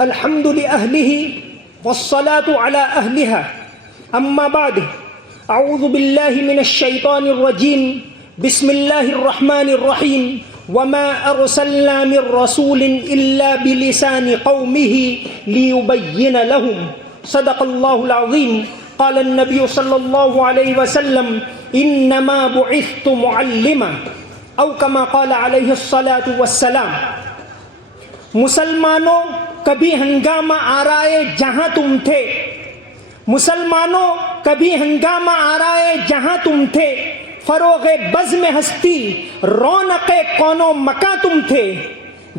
الحمد لأهله والصلاة على أهلها أما بعد أعوذ بالله من الشيطان الرجيم بسم الله الرحمن الرحيم وما أرسلنا من رسول إلا بلسان قومه ليبين لهم صدق الله العظيم قال النبي صلى الله عليه وسلم إنما بعثت معلما أو كما قال عليه الصلاة والسلام مسلمانوں کبھی ہنگامہ آ رہا ہے جہاں تم تھے، مسلمانوں کبھی ہنگامہ آ رہا ہے جہاں تم تھے، فروغ بزم ہستی رونق کون و مکاں تم تھے،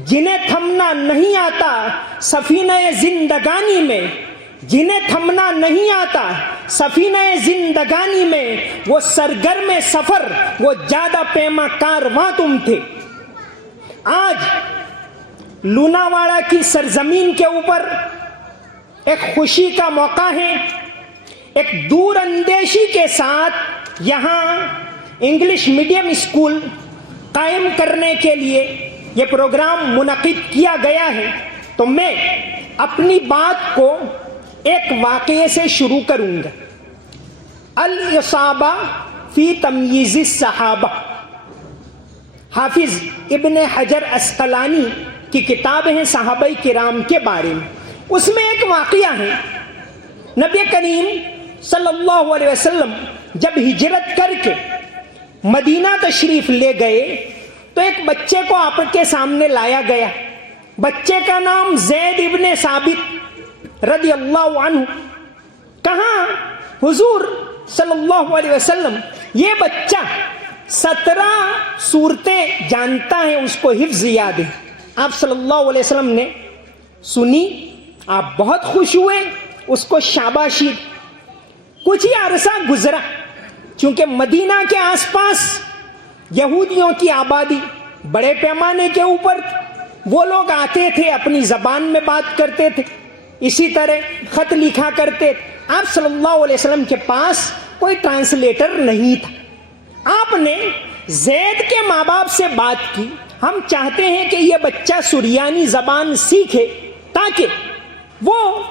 جنہیں تھمنا نہیں آتا سفینہ زندگانی میں، جنہیں تھمنا نہیں آتا سفینہ زندگانی میں، وہ سرگرم سفر وہ جادہ پیما کارواں تم تھے۔ آج لوناواڑا کی سرزمین کے اوپر ایک خوشی کا موقع ہے، ایک دور اندیشی کے ساتھ یہاں انگلش میڈیم اسکول قائم کرنے کے لیے یہ پروگرام منعقد کیا گیا ہے۔ تو میں اپنی بات کو ایک واقعے سے شروع کروں گا۔ الاصابہ فی تمییز الصحابہ، حافظ ابن حجر عسقلانی کی کتاب ہے صحابہ کرام کے بارے میں۔ اس میں ایک واقعہ ہے، نبی کریم صلی اللہ علیہ وسلم جب ہجرت کر کے مدینہ تشریف لے گئے تو ایک بچے کو آپ کے سامنے لایا گیا۔ بچے کا نام زید ابن ثابت رضی اللہ عنہ۔ کہاں حضور صلی اللہ علیہ وسلم یہ بچہ 17 سورتیں جانتا ہے، اس کو حفظ یاد ہے۔ آپ صلی اللہ علیہ وسلم نے سنی، آپ بہت خوش ہوئے، اس کو شاباشی۔ کچھ ہی عرصہ گزرا، چونکہ مدینہ کے آس پاس یہودیوں کی آبادی بڑے پیمانے کے اوپر، وہ لوگ آتے تھے اپنی زبان میں بات کرتے تھے، اسی طرح خط لکھا کرتے تھے۔ آپ صلی اللہ علیہ وسلم کے پاس کوئی ٹرانسلیٹر نہیں تھا۔ آپ نے زید کے ماں باپ سے بات کی، ہم چاہتے ہیں کہ یہ بچہ سریانی زبان سیکھے تاکہ وہ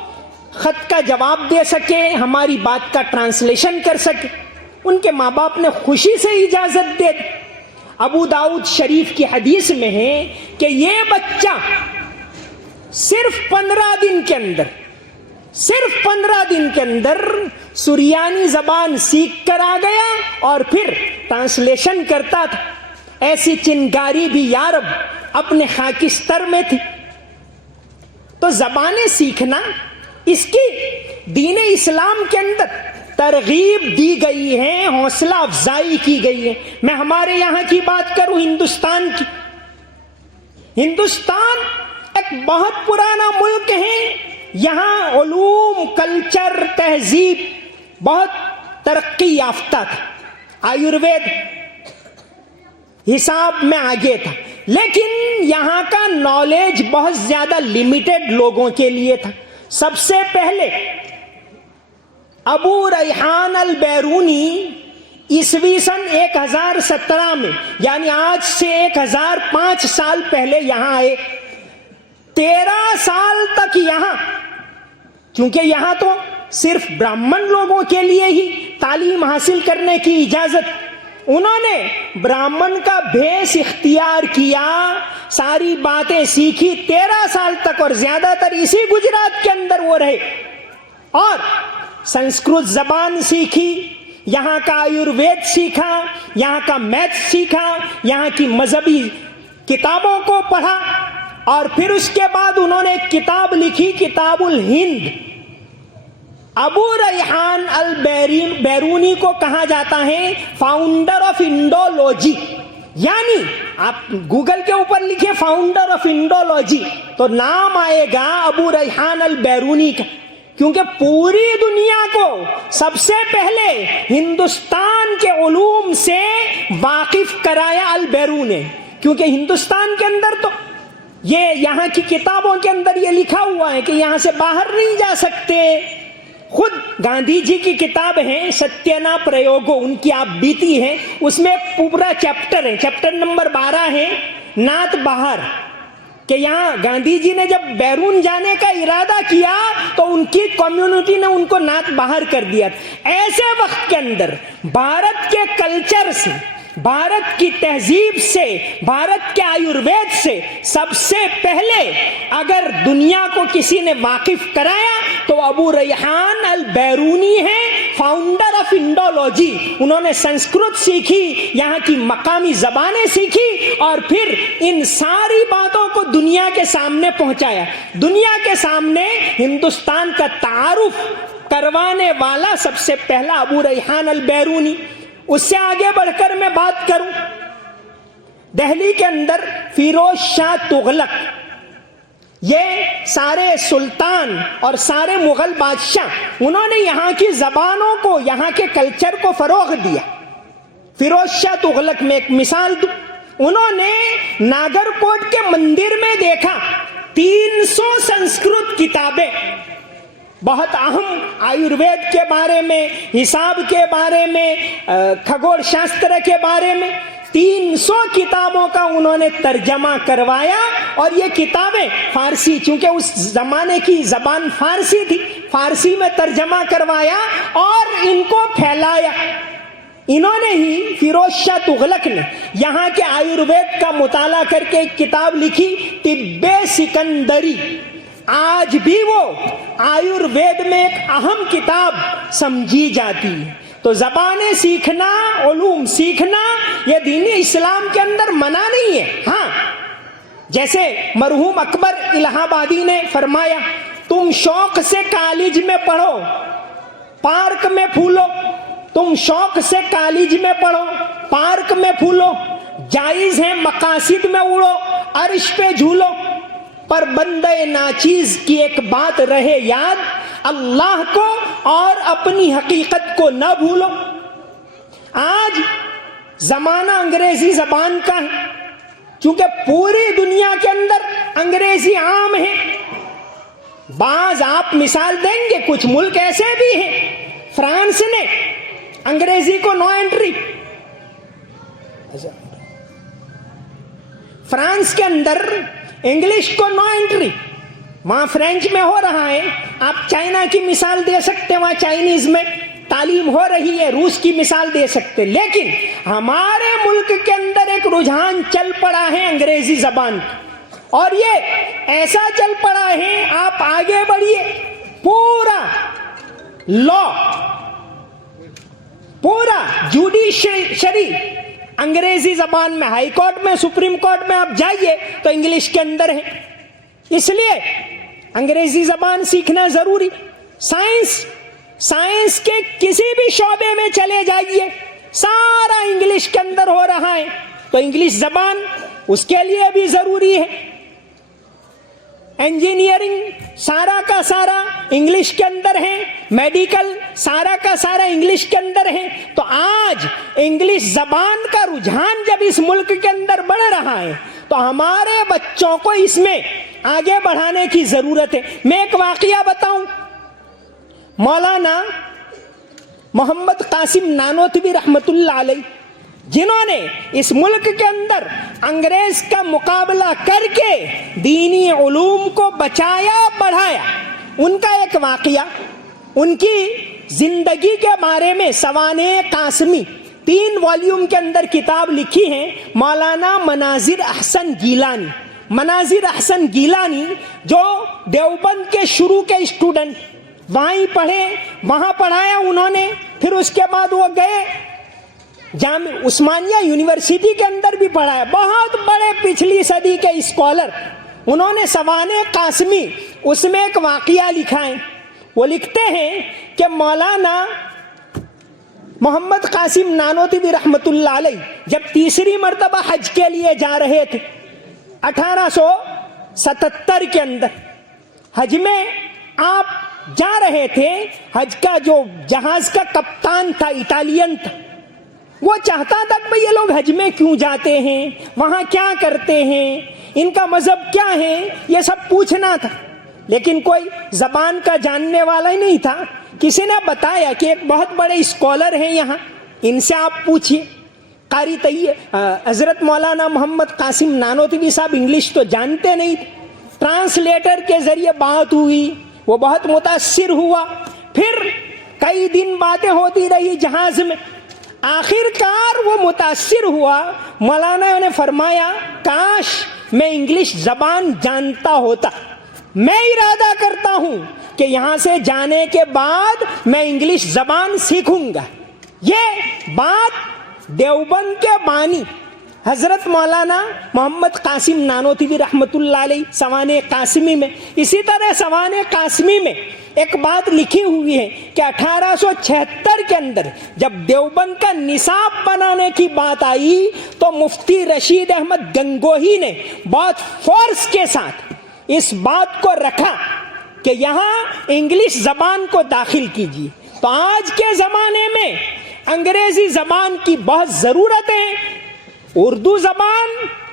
خط کا جواب دے سکے، ہماری بات کا ٹرانسلیشن کر سکے۔ ان کے ماں باپ نے خوشی سے اجازت دے دی۔ ابو داؤد شریف کی حدیث میں ہے کہ یہ بچہ صرف 15 دن کے اندر سریانی زبان سیکھ کر آ گیا اور پھر ٹرانسلیشن کرتا تھا۔ ایسی چنگاری بھی یا رب اپنے خاکستر میں تھی۔ تو زبانیں سیکھنا، اس کی دین اسلام کے اندر ترغیب دی گئی ہے، حوصلہ افزائی کی گئی ہے۔ میں ہمارے یہاں کی بات کروں، ہندوستان کی۔ ہندوستان ایک بہت پرانا ملک ہے، یہاں علوم، کلچر، تہذیب بہت ترقی یافتہ تھا، آیوروید حساب میں آگے تھا، لیکن یہاں کا نالج بہت زیادہ لیمیٹڈ لوگوں کے لیے تھا۔ سب سے پہلے ابو ریحان البیرونی عیسوی سن 1017 میں، یعنی آج سے 1005 سال پہلے یہاں آئے۔ 13 سال تک یہاں، کیونکہ یہاں تو صرف برہمن لوگوں کے لیے ہی تعلیم حاصل کرنے کی اجازت، انہوں نے برہمن کا بھیس اختیار کیا، ساری باتیں سیکھی 13 سال تک، اور زیادہ تر اسی گجرات کے اندر وہ رہے، اور سنسکرت زبان سیکھی، یہاں کا آیوروید سیکھا، یہاں کا میتھ سیکھا، یہاں کی مذہبی کتابوں کو پڑھا، اور پھر اس کے بعد انہوں نے ایک کتاب لکھی، کتاب الہند۔ ابو ریحان البیرونی کو کہا جاتا ہے فاؤنڈر آف انڈولوجی، یعنی آپ گوگل کے اوپر لکھیں فاؤنڈر آف انڈولوجی تو نام آئے گا ابو ریحان البیرونی کا، کیونکہ پوری دنیا کو سب سے پہلے ہندوستان کے علوم سے واقف کرایا البیرون نے، کیونکہ ہندوستان کے اندر تو یہ یہاں کی کتابوں کے اندر یہ لکھا ہوا ہے کہ یہاں سے باہر نہیں جا سکتے۔ خود گاندھی جی کی کتاب ہے ستینا پریوگو، ان کی آپ بیتی ہے، اس میں ایک پورا چیپٹر ہے، چیپٹر نمبر 12 ہے نعت بہار، کہ یہاں گاندھی جی نے جب بیرون جانے کا ارادہ کیا تو ان کی کمیونٹی نے ان کو نعت باہر کر دیا. ایسے وقت کے اندر بھارت کے کلچر سے، بھارت کی تہذیب سے، بھارت کے آیوروید سے سب سے پہلے اگر دنیا کو کسی نے واقف کرایا تو ابو ریحان البیرونی ہیں، فاؤنڈر آف انڈولوجی. انہوں نے سنسکرت سیکھی، یہاں کی مقامی زبانیں سیکھی اور پھر ان ساری باتوں کو دنیا کے سامنے پہنچایا. دنیا کے سامنے ہندوستان کا تعارف کروانے والا سب سے پہلا ابو ریحان البیرونی. اس سے آگے بڑھ کر میں بات کروں، دہلی کے اندر فیروز شاہ تغلق، یہ سارے سلطان اور سارے مغل بادشاہ انہوں نے یہاں کی زبانوں کو، یہاں کے کلچر کو فروغ دیا. فیروز شاہ تغلق میں ایک مثال دوں، انہوں نے ناگر کوٹ کے مندر میں دیکھا 300 سنسکرت کتابیں، بہت اہم آیوروید کے بارے میں، حساب کے بارے میں، کھگوڑ شاستر کے بارے میں 300 کتابوں کا انہوں نے ترجمہ کروایا. اور یہ کتابیں فارسی، چونکہ اس زمانے کی زبان فارسی تھی، فارسی میں ترجمہ کروایا اور ان کو پھیلایا. انہوں نے ہی، فیروز شاہ تغلق نے یہاں کے آیوروید کا مطالعہ کر کے ایک کتاب لکھی، طب سکندری. آج بھی وہ آیوروید میں ایک اہم کتاب سمجھی جاتی ہے. تو زبانیں سیکھنا، علوم سیکھنا یہ دین اسلام کے اندر منع نہیں ہے. ہاں، جیسے مرحوم اکبر الہ آبادی نے فرمایا، تم شوق سے کالج میں پڑھو، پارک میں پھولو. تم شوق سے کالج میں پڑھو، پارک میں پھولو، جائز ہے مقاصد میں اڑو، عرش پہ جھولو، پر بندے ناچیز کی ایک بات رہے یاد، اللہ کو اور اپنی حقیقت کو نہ بھولو. آج زمانہ انگریزی زبان کا ہے، چونکہ پوری دنیا کے اندر انگریزی عام ہے. بعض آپ مثال دیں گے، کچھ ملک ایسے بھی ہیں، فرانس نے انگریزی کو نو انٹری، فرانس کے اندر انگلش کو نو انٹری، وہاں فرینچ میں ہو رہا ہے. آپ چائنا کی مثال دے سکتے، وہاں چائنیز میں تعلیم ہو رہی ہے، روس کی مثال دے سکتے. لیکن ہمارے ملک کے اندر ایک رجحان چل پڑا ہے انگریزی زبان کا، اور یہ ایسا چل پڑا ہے، آپ آگے بڑھیے، پورا لا، پورا جوڈیشری انگریزی زبان میں، ہائی کورٹ میں، سپریم کورٹ میں آپ جائیے تو انگلش کے اندر ہے. اس لیے انگریزی زبان سیکھنا ضروری. سائنس کے کسی بھی شعبے میں چلے جائیے، سارا انگلش کے اندر ہو رہا ہے، تو انگلش زبان اس کے لیے بھی ضروری ہے. انجینئرنگ سارا کا سارا انگلش کے اندر ہے، میڈیکل سارا کا سارا انگلش کے اندر ہے. تو آج انگلش زبان کا رجحان جب اس ملک کے اندر بڑھ رہا ہے تو ہمارے بچوں کو اس میں آگے بڑھانے کی ضرورت ہے. میں ایک واقعہ بتاؤں، مولانا محمد قاسم نانوتوی رحمت اللہ علیہ، جنہوں نے اس ملک کے اندر انگریز کا مقابلہ کر کے دینی علوم کو بچایا بڑھایا، ان کا ایک واقعہ، ان کی زندگی کے بارے میں سوانح قاسمی 3 والیوم کے اندر کتاب لکھی ہے مولانا مناظر احسن گیلانی. مناظر احسن گیلانی جو دیوبند کے شروع کے اسٹوڈنٹ، وہاں ہی پڑھے، وہاں پڑھایا انہوں نے، پھر اس کے بعد وہ گئے جامع عثمانیہ یونیورسٹی کے اندر بھی پڑھایا. بہت بڑے پچھلی صدی کے اسکالر. انہوں نے سوانح قاسمی اس میں ایک واقعہ لکھا ہے. وہ لکھتے ہیں کہ مولانا محمد قاسم نانوتوی رحمت اللہ علیہ جب تیسری مرتبہ حج کے لیے جا رہے تھے 1877 کے اندر، حج میں آپ جا رہے تھے. حج کا جو جہاز کا کپتان تھا اٹالین تھا، وہ چاہتا تھا کہ یہ لوگ حج میں کیوں جاتے ہیں، وہاں کیا کرتے ہیں، ان کا مذہب کیا ہے، یہ سب پوچھنا تھا. لیکن کوئی زبان کا جاننے والا ہی نہیں تھا. کسی نے بتایا کہ ایک بہت بڑے اسکالر ہیں یہاں، ان سے آپ پوچھیے. قاری حضرت مولانا محمد قاسم نانوتوی صاحب انگلش تو جانتے نہیں، ٹرانسلیٹر کے ذریعے بات ہوئی، وہ بہت متاثر ہوا، پھر کئی دن باتیں ہوتی رہی جہاز میں، آخر کار وہ متاثر ہوا، مولانا نے فرمایا کاش میں انگلش زبان جانتا ہوتا، میں ارادہ کرتا ہوں کہ یہاں سے جانے کے بعد میں انگلش زبان سیکھوں گا۔ یہ بات دیوبند کے بانی حضرت مولانا محمد قاسم نانوتوی رحمۃ اللہ علیہ سوانح قاسمی میں، اسی طرح سوانح قاسمی میں ایک بات لکھی ہوئی ہے کہ 1876 کے اندر جب دیوبند کا نصاب بنانے کی بات آئی تو مفتی رشید احمد گنگوہی نے بہت فورس کے ساتھ اس بات کو رکھا کہ یہاں انگلش زبان کو داخل کیجیے۔ تو آج کے زمانے میں انگریزی زبان کی بہت ضرورت ہے، اردو زبان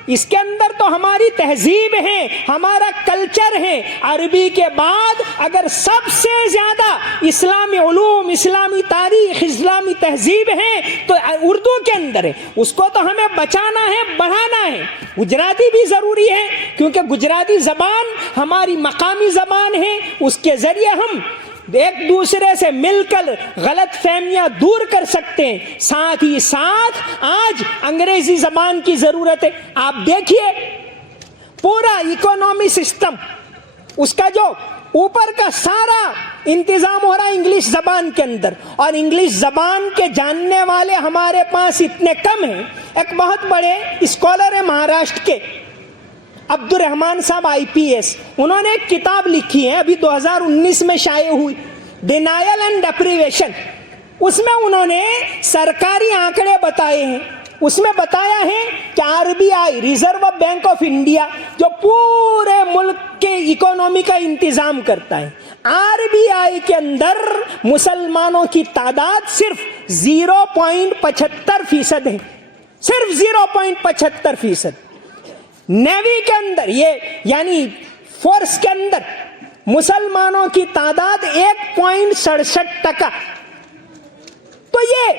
اس کے اندر تو ہماری تہذیب ہے، ہمارا کلچر ہے، عربی کے بعد اگر سب سے زیادہ اسلامی علوم، اسلامی تاریخ، اسلامی تہذیب ہے تو اردو کے اندر ہے، اس کو تو ہمیں بچانا ہے، بڑھانا ہے۔ گجراتی بھی ضروری ہے کیونکہ گجراتی زبان ہماری مقامی زبان ہے، اس کے ذریعے ہم ایک دوسرے سے مل کر غلط فہمیاں دور کر سکتے ہیں، ساتھ ہی ساتھ آج انگریزی زبان کی ضرورت ہے۔ آپ دیکھیے پورا اکنامی سسٹم، اس کا جو اوپر کا سارا انتظام ہو رہا ہے انگلش زبان کے اندر، اور انگلش زبان کے جاننے والے ہمارے پاس اتنے کم ہیں۔ ایک بہت بڑے اسکالر ہیں مہاراشٹر کے عبد الرحمان صاحب IPS، انہوں نے ایک کتاب لکھی ہے، ابھی 2019 میں شائع ہوئی، ڈینائل اینڈ ڈیپریویشن۔ اس میں انہوں نے سرکاری آنکڑے بتائے ہیں، اس میں بتایا ہے کہ RBI reserve bank of India جو پورے ملک کے اکانومی کا انتظام کرتا ہے، RBI کے اندر مسلمانوں کی تعداد صرف 0.75% ہے، صرف 0.75%۔ نیوی کے اندر یہ یعنی فورس کے اندر مسلمانوں کی تعداد 1.67%۔ تو یہ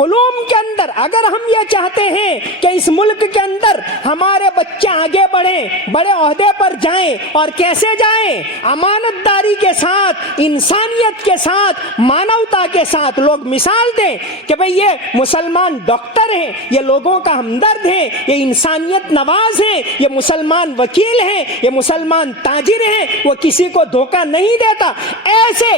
علوم کے اندر اگر ہم یہ چاہتے ہیں کہ اس ملک کے اندر ہمارے بچے آگے بڑھیں، بڑے عہدے پر جائیں، اور کیسے جائیں؟ امانت داری کے ساتھ، انسانیت کے ساتھ، مانوتا کے ساتھ۔ لوگ مثال دیں کہ بھئی یہ مسلمان ڈاکٹر ہیں، یہ لوگوں کا ہمدرد ہیں، یہ انسانیت نواز ہیں، یہ مسلمان وکیل ہیں، یہ مسلمان تاجر ہیں، وہ کسی کو دھوکہ نہیں دیتا۔ ایسے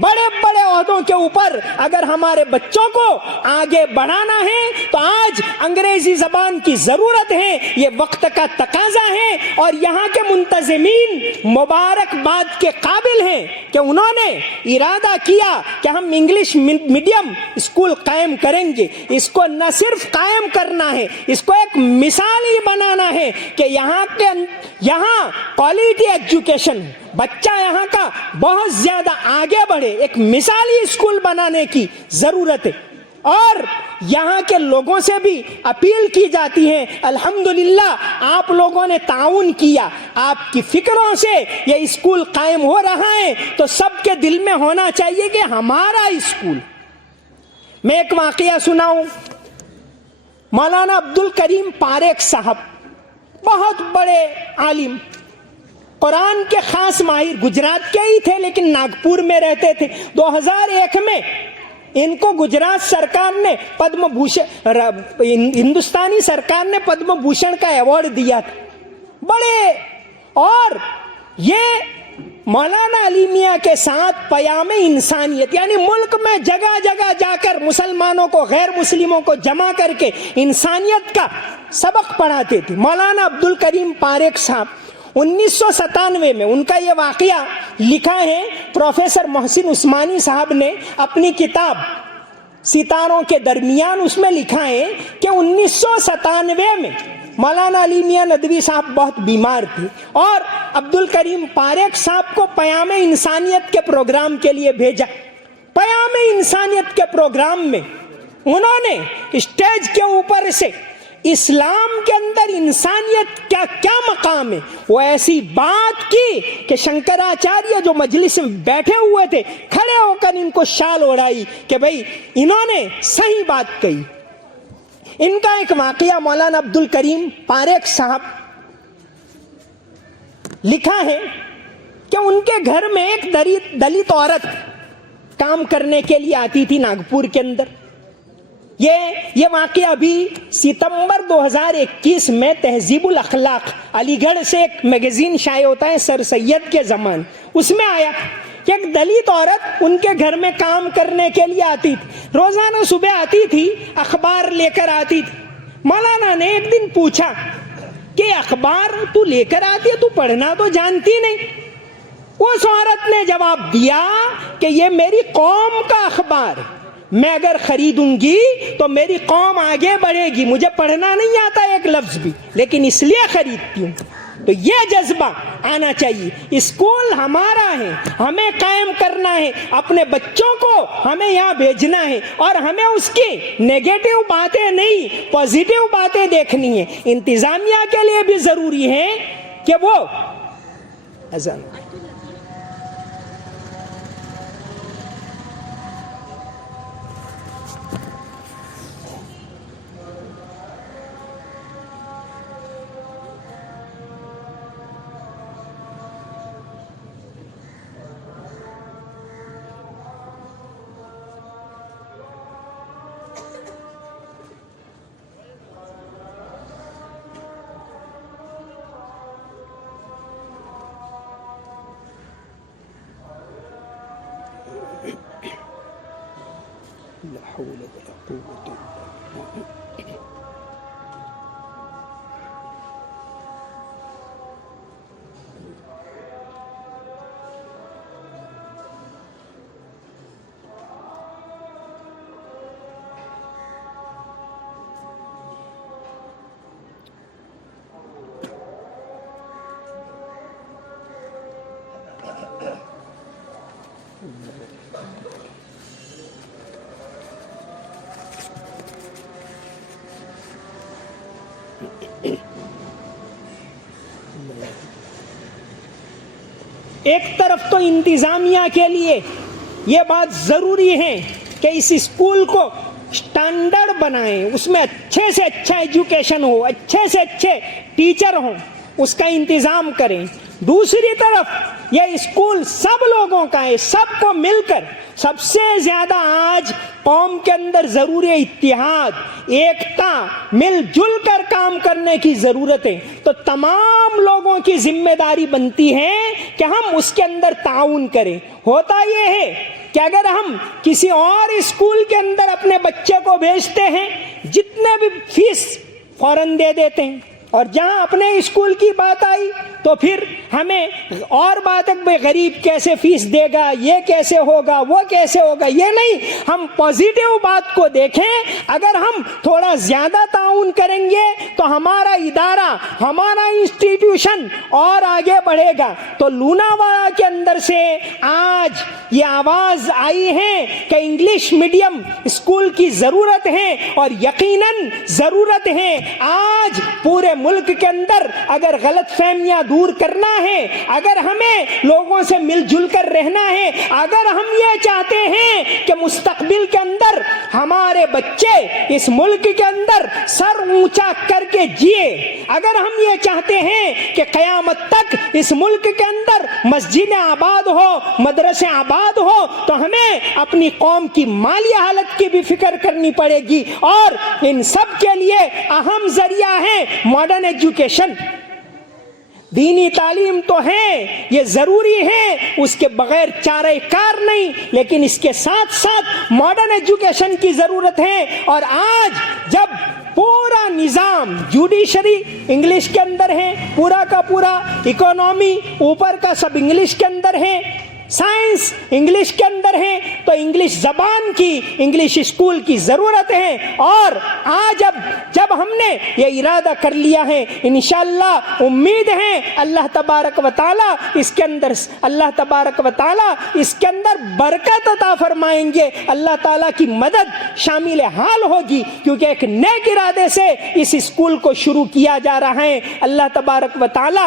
بڑے بڑے عہدوں کے اوپر اگر ہمارے بچوں کو آگے بڑھانا ہے تو آج انگریزی زبان کی ضرورت ہے، یہ وقت کا تقاضا ہے، اور یہاں کے منتظمین مبارکباد کے قابل ہیں کہ انہوں نے ارادہ کیا کہ ہم انگلش میڈیم اسکول قائم کریں گے۔ اس کو نہ صرف قائم کرنا ہے، اس کو ایک مثال ہی بنانا ہے کہ یہاں کوالٹی ایجوکیشن، بچہ یہاں کا بہت زیادہ آگے بڑھے، ایک مثالی اسکول بنانے کی ضرورت ہے۔ اور یہاں کے لوگوں سے بھی اپیل کی جاتی ہے، الحمدللہ آپ لوگوں نے تعاون کیا، آپ کی فکروں سے یہ اسکول قائم ہو رہا ہے، تو سب کے دل میں ہونا چاہیے کہ ہمارا اسکول۔ میں ایک واقعہ سناؤں، مولانا عبد الکریم پاریکھ صاحب بہت بڑے عالم، قرآن کے خاص ماہر، گجرات کے ہی تھے لیکن ناگپور میں رہتے تھے۔ 2001 میں ان کو گجرات سرکار نے پدم بھوشن، ہندوستانی سرکار نے پدم بھوشن کا ایوارڈ دیا تھا، بڑے۔ اور یہ مولانا علی میاں کے ساتھ پیام انسانیت، یعنی ملک میں جگہ جگہ جا کر مسلمانوں کو، غیر مسلموں کو جمع کر کے انسانیت کا سبق پڑھاتے تھے۔ مولانا عبد الکریم پاریکھ صاحب 1997 میں ان کا یہ واقعہ لکھا ہے پروفیسر محسن عثمانی صاحب نے اپنی کتاب ستاروں کے درمیان، اس میں لکھا ہے کہ 1997 میں مولانا علی میاں ندوی صاحب بہت بیمار تھے، اور عبد الکریم پاریکھ صاحب کو پیام انسانیت کے پروگرام کے لیے بھیجا۔ پیام انسانیت کے پروگرام میں انہوں نے اسٹیج کے اوپر سے اسلام کے اندر انسانیت کا کیا مقام ہے وہ ایسی بات کی کہ شنکراچاریہ جو مجلس میں بیٹھے ہوئے تھے کھڑے ہو کر ان کو شال اڑائی کہ بھئی انہوں نے صحیح بات کہی۔ ان کا ایک واقعہ مولانا عبد الکریم پاریکھ صاحب لکھا ہے کہ ان کے گھر میں ایک دلت عورت کام کرنے کے لیے آتی تھی ناگپور کے اندر. یہ واقعہ ابھی ستمبر 2021 میں تہذیب الاخلاق علی گڑھ سے ایک میگزین شائع ہوتا ہے سر سید کے زمان، اس میں آیا کہ ایک دلت عورت ان کے گھر میں کام کرنے کے لیے آتی تھی. روزانہ صبح آتی تھی، اخبار لے کر آتی تھی. مولانا نے ایک دن پوچھا کہ اخبار تو لے کر آتی ہے، تو پڑھنا تو جانتی نہیں. اس عورت نے جواب دیا کہ یہ میری قوم کا اخبار ہے، میں اگر خریدوں گی تو میری قوم آگے بڑھے گی. مجھے پڑھنا نہیں آتا ایک لفظ بھی، لیکن اس لیے خریدتی ہوں. تو یہ جذبہ آنا چاہیے. اسکول ہمارا ہے، ہمیں قائم کرنا ہے، اپنے بچوں کو ہمیں یہاں بھیجنا ہے، اور ہمیں اس کی نیگیٹو باتیں نہیں، پازیٹیو باتیں دیکھنی ہے. انتظامیہ کے لیے بھی ضروری ہے کہ وہ اذان لا حول ولا قوة الا بالله. ایک طرف تو انتظامیہ کے لیے یہ بات ضروری ہے کہ اس اسکول کو اسٹینڈرڈ بنائیں، اس میں اچھے سے اچھا ایجوکیشن ہو، اچھے سے اچھے ٹیچر ہوں، اس کا انتظام کریں. دوسری طرف یہ اسکول سب لوگوں کا ہے، سب کو مل کر. سب سے زیادہ آج قوم کے اندر ضروری اتحاد، ایکتا، مل جل کر کام کرنے کی ضرورت ہے. تو تمام لوگوں کی ذمہ داری بنتی ہے کہ ہم اس کے اندر تعاون کریں. ہوتا یہ ہے کہ اگر ہم کسی اور اسکول کے اندر اپنے بچے کو بھیجتے ہیں، جتنے بھی فیس فوراً دے دیتے ہیں، اور جہاں اپنے اسکول کی بات آئی تو پھر ہمیں اور بات ہے، غریب کیسے فیس دے گا، یہ کیسے ہوگا، وہ کیسے ہوگا. یہ نہیں، ہم پازیٹیو بات کو دیکھیں. اگر ہم تھوڑا زیادہ تعاون کریں گے تو ہمارا ادارہ، ہمارا انسٹیٹیوشن اور آگے بڑھے گا. تو لوناواڑہ کے اندر سے آج یہ آواز آئی ہے کہ انگلش میڈیم اسکول کی ضرورت ہے، اور یقیناً ضرورت ہے. آج پورے ملک کے اندر اگر غلط فہمیاں دور کرنا ہے، اگر ہمیں لوگوں سے مل جل کر رہنا ہے، اگر ہم یہ چاہتے ہیں کہ مستقبل کے اندر ہمارے بچے اس ملک کے اندر سر اونچا کر کے جیے، اگر ہم یہ چاہتے ہیں کہ قیامت تک اس ملک کے اندر مسجدیں آباد ہو، مدرسے آباد ہو، تو ہمیں اپنی قوم کی مالی حالت کی بھی فکر کرنی پڑے گی. اور ان سب کے لیے اہم ذریعہ ہے ماڈرن ایجوکیشن. دینی تعلیم تو ہے، یہ ضروری ہے، اس کے بغیر چارہ کار نہیں، لیکن اس کے ساتھ ساتھ ماڈرن ایجوکیشن کی ضرورت ہے. اور آج جب پورا نظام جوڈیشری انگلش کے اندر ہے، پورا کا پورا اکانومی اوپر کا سب انگلش کے اندر ہے، سائنس انگلش کے اندر ہے، تو انگلش زبان کی، انگلش اسکول کی ضرورت ہے. اور آج جب ہم نے یہ ارادہ کر لیا ہے، انشاءاللہ امید ہے اللہ تبارک و تعالی اس کے اندر برکت عطا فرمائیں گے. اللہ تعالیٰ کی مدد شامل حال ہوگی، کیونکہ ایک نیک ارادے سے اس اسکول کو شروع کیا جا رہا ہے. اللہ تبارک و تعالی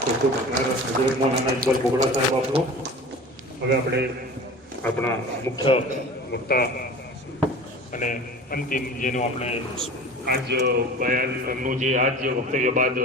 ખૂબ હજરત મૌલાના ઇકબાલ બોગડા સાહેબ આપનો. હવે આપણે આપણા મુખ્ય વક્તા અને અંતિમ જેનો આપણે આજ બયાનનું જે આજ વક્તવ્ય બાદ